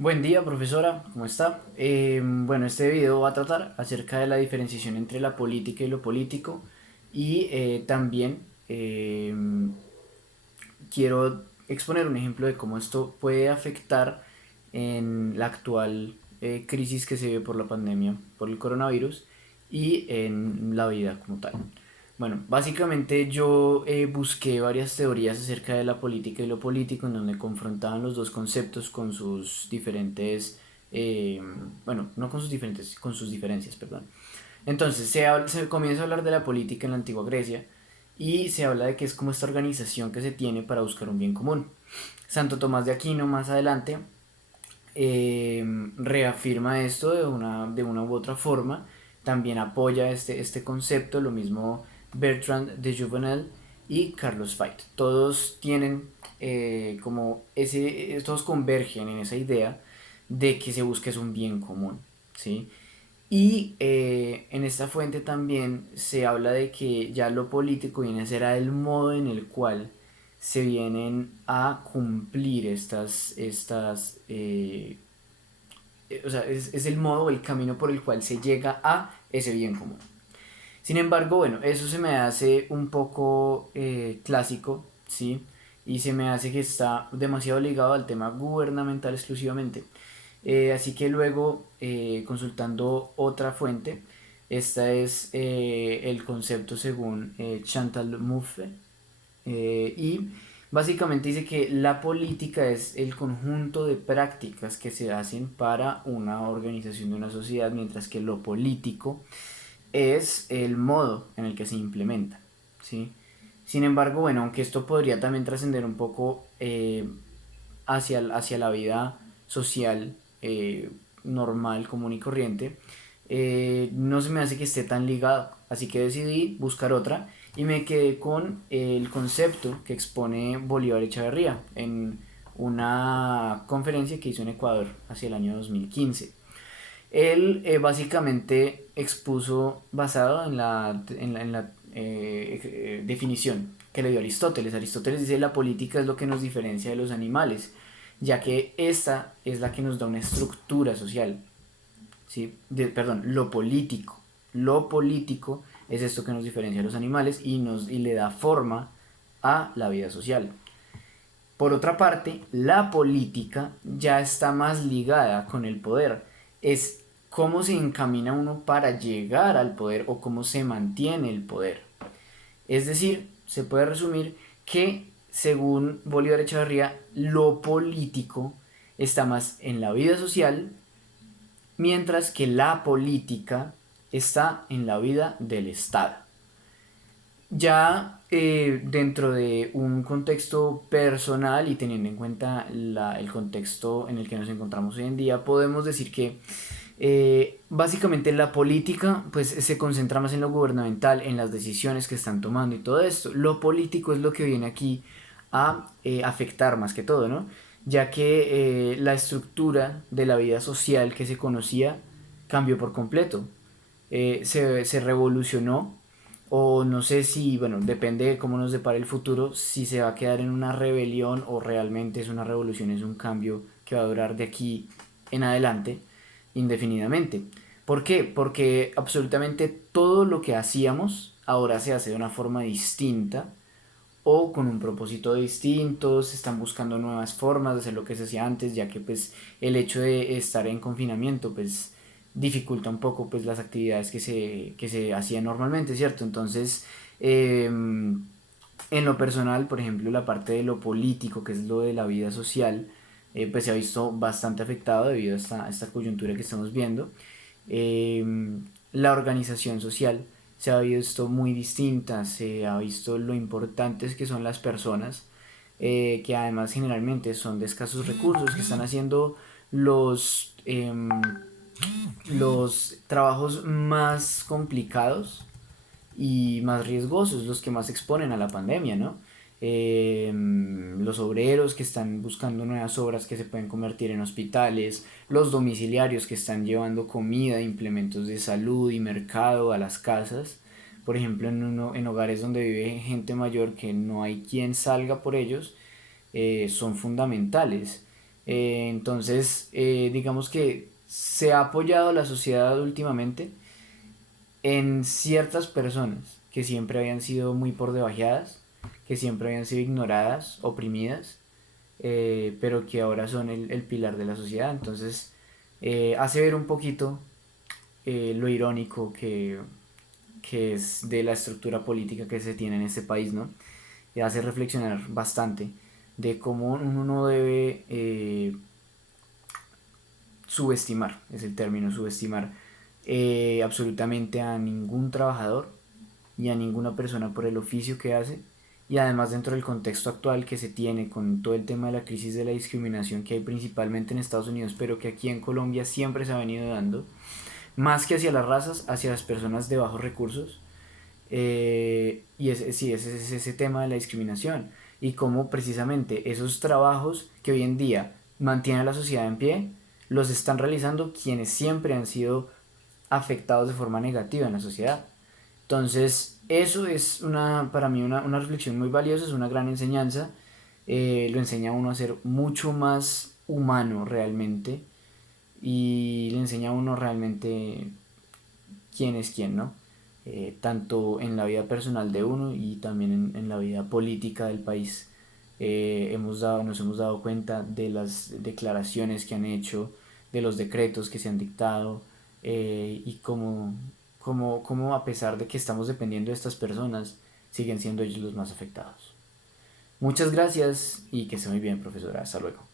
Buen día, profesora, ¿cómo está? Bueno, este video va a tratar acerca de la diferenciación entre la política y lo político y también quiero exponer un ejemplo de cómo esto puede afectar en la actual crisis que se vive por la pandemia, por el coronavirus y en la vida como tal. Bueno, básicamente yo busqué varias teorías acerca de la política y lo político en donde confrontaban los dos conceptos con sus diferentes, eh, bueno, no con sus diferentes, con sus diferencias, perdón. Entonces se comienza a hablar de la política en la antigua Grecia y se habla de que es como esta organización que se tiene para buscar un bien común. Santo Tomás de Aquino más adelante reafirma esto de una u otra forma, también apoya este concepto, lo mismo Bertrand de Juvenel y Carlos Fight. Todos tienen todos convergen en esa idea de que se busque es un bien común, ¿sí? Y en esta fuente también se habla de que ya lo político viene a ser el modo en el cual se vienen a cumplir o sea, es el modo o el camino por el cual se llega a ese bien común. Sin embargo, bueno, eso se me hace un poco clásico, ¿sí? Y se me hace que está demasiado ligado al tema gubernamental exclusivamente. Así que luego, consultando otra fuente, esta es el concepto según Chantal Mouffe, y básicamente dice que la política es el conjunto de prácticas que se hacen para una organización de una sociedad, mientras que lo político es el modo en el que se implementa, ¿sí? Sin embargo, bueno, aunque esto podría también trascender un poco hacia la vida social normal, común y corriente, no se me hace que esté tan ligado. Así que decidí buscar otra y me quedé con el concepto que expone Bolívar Echeverría en una conferencia que hizo en Ecuador hacia el año 2015. Él básicamente expuso basado en la definición que le dio Aristóteles. Aristóteles dice la política es lo que nos diferencia de los animales, ya que esta es la que nos da una estructura social. ¿Sí? Perdón, lo político. Lo político es esto que nos diferencia de los animales y le da forma a la vida social. Por otra parte, la política ya está más ligada con el poder. Es cómo se encamina uno para llegar al poder o cómo se mantiene el poder. Es decir, se puede resumir que, según Bolívar Echeverría, lo político está más en la vida social, mientras que la política está en la vida del Estado. Ya dentro de un contexto personal y teniendo en cuenta el contexto en el que nos encontramos hoy en día, podemos decir que básicamente la política pues se concentra más en lo gubernamental, en las decisiones que están tomando y todo esto. Lo político es lo que viene aquí a afectar más que todo, ¿no? Ya que la estructura de la vida social que se conocía cambió por completo. Se revolucionó o no sé si, bueno, depende de cómo nos depare el futuro, si se va a quedar en una rebelión o realmente es una revolución, es un cambio que va a durar de aquí en adelante indefinidamente. ¿Por qué? Porque absolutamente todo lo que hacíamos ahora se hace de una forma distinta o con un propósito distinto, se están buscando nuevas formas de hacer lo que se hacía antes, ya que pues el hecho de estar en confinamiento pues dificulta un poco pues las actividades que se hacían normalmente, ¿cierto? Entonces, en lo personal, por ejemplo, la parte de lo político, que es lo de la vida social, pues se ha visto bastante afectado debido a esta coyuntura que estamos viendo. Eh, la organización social se ha visto muy distinta, se ha visto lo importantes que son las personas, que además generalmente son de escasos recursos, que están haciendo los trabajos más complicados y más riesgosos, los que más exponen a la pandemia, ¿no? Los obreros que están buscando nuevas obras que se pueden convertir en hospitales, los domiciliarios que están llevando comida, implementos de salud y mercado a las casas, por ejemplo, en hogares donde vive gente mayor que no hay quien salga por ellos, son fundamentales. Entonces, digamos que se ha apoyado a la sociedad últimamente en ciertas personas que siempre habían sido muy por debajeadas, que siempre habían sido ignoradas, oprimidas, pero que ahora son el pilar de la sociedad. Entonces, hace ver un poquito lo irónico que es de la estructura política que se tiene en este país, ¿no? Y hace reflexionar bastante de cómo uno no debe subestimar, es el término, subestimar absolutamente a ningún trabajador y a ninguna persona por el oficio que hace. Y además dentro del contexto actual que se tiene con todo el tema de la crisis de la discriminación que hay principalmente en Estados Unidos, pero que aquí en Colombia siempre se ha venido dando, más que hacia las razas, hacia las personas de bajos recursos. Y sí, es ese tema de la discriminación y cómo precisamente esos trabajos que hoy en día mantienen a la sociedad en pie, los están realizando quienes siempre han sido afectados de forma negativa en la sociedad. Entonces, eso es para mí una reflexión muy valiosa, es una gran enseñanza. Lo enseña a uno a ser mucho más humano realmente y le enseña a uno realmente quién es quién, ¿no? Tanto en la vida personal de uno y también en la vida política del país. Nos hemos dado cuenta de las declaraciones que han hecho, de los decretos que se han dictado y cómo a pesar de que estamos dependiendo de estas personas, siguen siendo ellos los más afectados. Muchas gracias y que esté muy bien, profesora. Hasta luego.